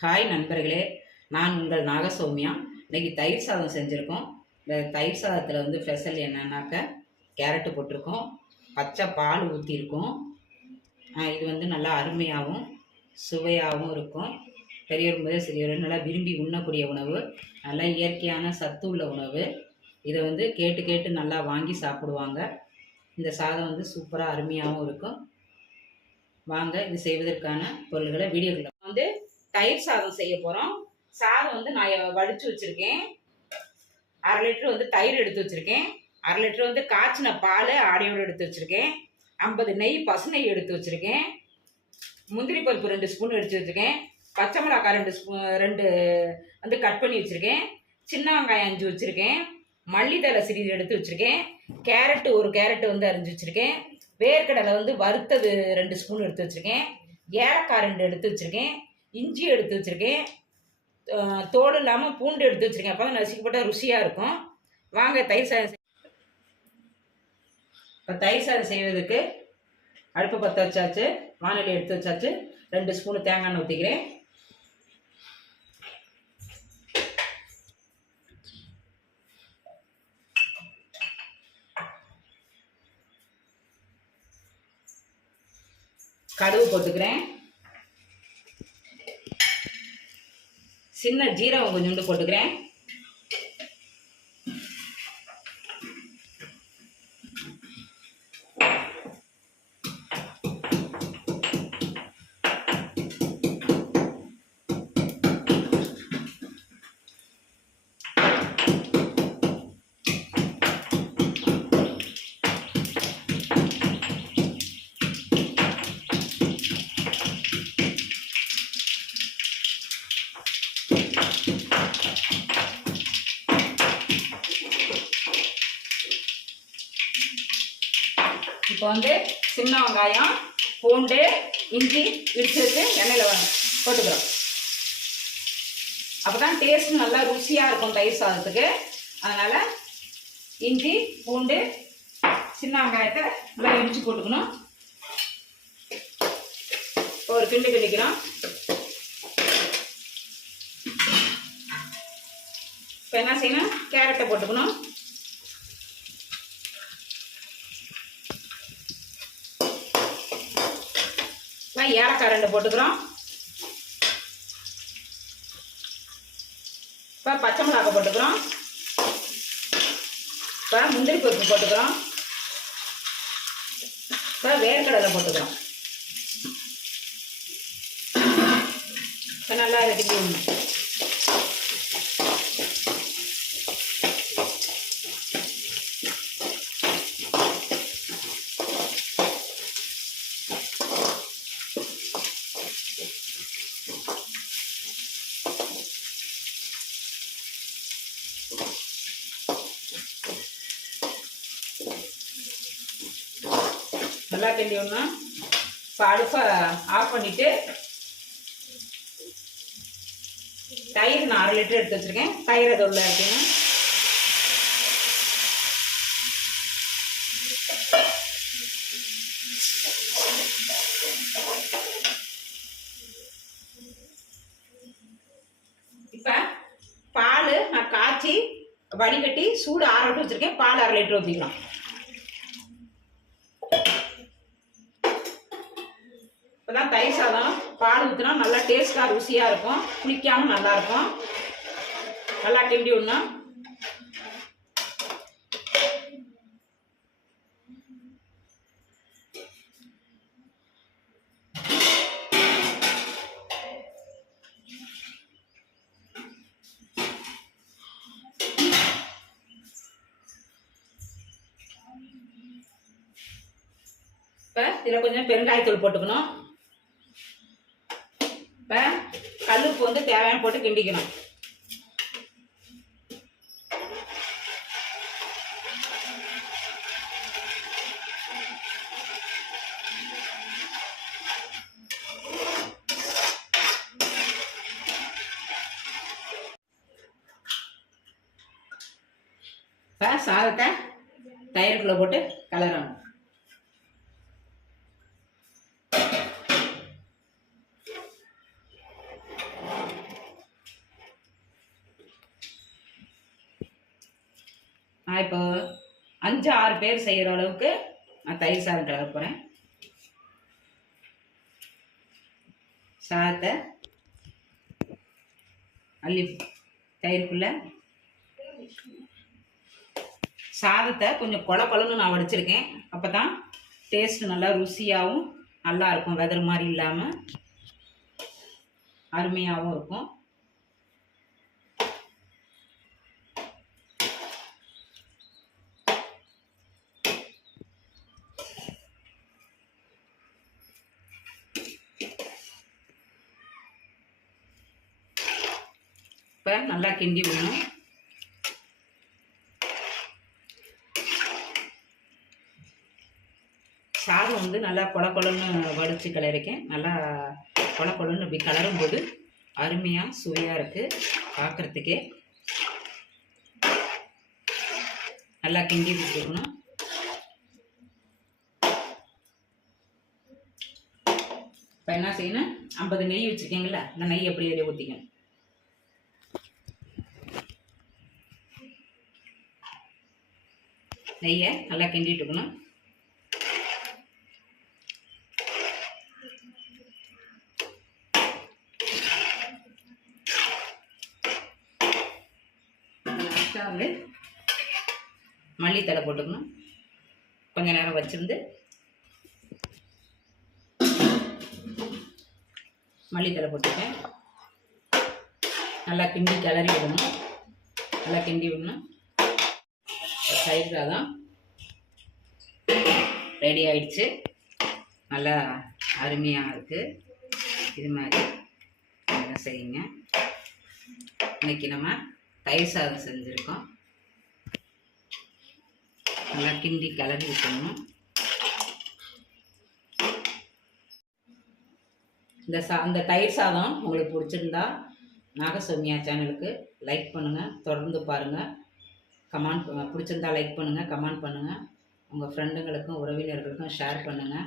Hi நண்பர்களே, நான் உங்கள் நாகசௌமியா. இன்றைக்கி தயிர் சாதம் செஞ்சுருக்கோம். இந்த தயிர் சாதத்தில் வந்து ஸ்பெஷல் என்னன்னாக்க கேரட்டு போட்டிருக்கோம், பச்சை பால் ஊற்றிருக்கோம். இது வந்து நல்லா அருமையாகவும் சுவையாகவும் இருக்கும். பெரியவர் முதல் சிறியவர் நல்லா விரும்பி உண்ணக்கூடிய உணவு, நல்லா இயற்கையான சத்து உள்ள உணவு. இதை வந்து கேட்டு கேட்டு நல்லா வாங்கி சாப்பிடுவாங்க. இந்த சாதம் வந்து சூப்பராக அருமையாகவும் இருக்கும். வாங்க இது செய்வதற்கான பொருள்களை வீடியோக்குள்ள வந்து தயிர் சாதம் செய்ய போகிறோம். சாதம் வந்து நான் வடித்து வச்சுருக்கேன். 1/2 லிட்டர் வந்து தயிர் எடுத்து வச்சுருக்கேன். 1/2 லிட்டர் வந்து காய்ச்சின பால் ஆடையோடு எடுத்து வச்சுருக்கேன். 50 நெய், பசு நெய் எடுத்து வச்சுருக்கேன். முந்திரி பருப்பு 2 ஸ்பூன் எடுத்து வச்சுருக்கேன். பச்சை மிளகாய் 2 வந்து கட் பண்ணி வச்சுருக்கேன். சின்ன வெங்காயம் 5 வச்சுருக்கேன். மல்லித்தலை சிறிது எடுத்து வச்சுருக்கேன். கேரட்டு 1 கேரட்டு வந்து அரிஞ்சு வச்சுருக்கேன். வேர்க்கடலை வந்து வறுத்தது 2 ஸ்பூன் எடுத்து வச்சுருக்கேன். ஏலக்காய் 2 எடுத்து வச்சுருக்கேன். இஞ்சி எடுத்து வச்சுருக்கேன். தோல் இல்லாமல் பூண்டு எடுத்து வச்சுருக்கேன். அப்போ தான் நசுக்கப்பட்டால் ருசியாக இருக்கும். வாங்க தயிர் சாதம் இப்போ தயிர் சாதம் செய்வதற்கு அடுப்பு பற்ற வச்சாச்சு. வானொலி எடுத்து வச்சாச்சு. 2 ஸ்பூனு தேங்காய் எண்ணெய் ஊற்றிக்கிறேன். கடுகு போட்டுக்கிறேன். சின்ன ஜீரகம் கொஞ்சோண்டு போட்டுக்கிறேன். இப்போ வந்து சின்ன வெங்காயம், பூண்டு, இஞ்சி இடிச்சு வச்சு எண்ணெயில் போட்டுக்கிறோம். அப்போ தான் டேஸ்ட் நல்லா ருசியாக இருக்கும் தயிர் சாதத்துக்கு. அதனால் இஞ்சி, பூண்டு, சின்ன வெங்காயத்தை நல்லா இடிச்சு போட்டுக்கணும். ஒரு கிண்டு கிண்டிக்கிறோம். இப்போ என்ன செய்யணும், கேரட்டை போட்டுக்கணும். ஏலக்காய் 2 போட்டுக்கிறோம். இப்போ பச்சை மிளகாய் போட்டுக்கிறோம். இப்போ முந்திரி பருப்பு போட்டுக்கிறோம். இப்போ வேர்க்கடலை போட்டுக்கிறோம். இப்போ நல்லா ரெடி. நல்லா கிண்டி விடணும். இப்போ அடுப்பை ஆஃப் பண்ணிவிட்டு தயிர் நான் 1/2 லிட்டர் எடுத்து வச்சுருக்கேன். தயிர் அது உள்ள இருக்குங்க. இப்போ பால் நான் காய்ச்சி வடிகட்டி சூடு ஆற விட்டு வச்சுருக்கேன். பால் 1/2 லிட்டர் ஊற்றிக்கலாம். இப்போதான் தயிர் சாதம் பால் ஊற்றினா நல்லா டேஸ்ட்டாக ருசியாக இருக்கும். புளிக்காமல் நல்லாயிருக்கும். நல்லா கிண்டி விடணும். இப்போ இதில் கொஞ்சம் பெருங்காயத்தூள் போட்டுக்கணும். இப்போ கல்லுப்பு வந்து தேவையான போட்டு கிண்டிக்கணும். இப்போ சாதத்தை தயிர்க்குள்ளே போட்டு கலரணும். நான் இப்போ 5-6 பேர் செய்கிற அளவுக்கு நான் தயிர் சாதம் கிளற போகிறேன். சாதத்தை அள்ளி தயிர்க்குள்ளே சாதத்தை கொஞ்சம் கொலன்னு நான் வடிச்சிருக்கேன். அப்போ தான் டேஸ்ட்டு நல்லா ருசியாகவும் நல்லா இருக்கும். வெதர் மாதிரி இல்லாமல் அருமையாகவும் இருக்கும். இப்போ நல்லா கிண்டி விடணும். சாதம் வந்து நல்லா கொலன்னு வடித்து கிளறிக்கேன். நல்லா கொலன்னு இப்படி கிளறும்போது அருமையாக சுவையாக இருக்குது பார்க்குறதுக்கே. நல்லா கிண்டி விட்டுக்கணும். இப்போ என்ன செய்யணும், 50 நெய் வச்சுருக்கீங்களா, இந்த நெய் எப்படி வெளியே ஊற்றிக்கணும். நெய்யை நல்லா கிண்டிட்டுக்கணும். வந்து மல்லித்தலை போட்டுக்கணும். கொஞ்ச நேரம் வச்சிருந்து மல்லித்தலை போட்டுக்கேன். நல்லா கிண்டி கிளறி விடணும். நல்லா கிண்டி விடணும். தயிர் சாதம் ரெடி ஆயிடுச்சு. நல்லா அருமையாக இருக்குது. இது மாதிரி நல்லா செய்யுங்க. இன்னைக்கு நம்ம தயிர் சாதம் செஞ்சுருக்கோம். நல்லா கிண்டி கிளறி விட்டுணும். இந்த தயிர் சாதம் உங்களுக்கு பிடிச்சிருந்தா நாகசௌமியா சேனலுக்கு லைக் பண்ணுங்கள், தொடர்ந்து பாருங்கள். பிடிச்சிருந்தா லைக் பண்ணுங்கள், கமெண்ட் பண்ணுங்கள். உங்கள் ஃப்ரெண்டுங்களுக்கும் உறவினர்களுக்கும் ஷேர் பண்ணுங்கள்.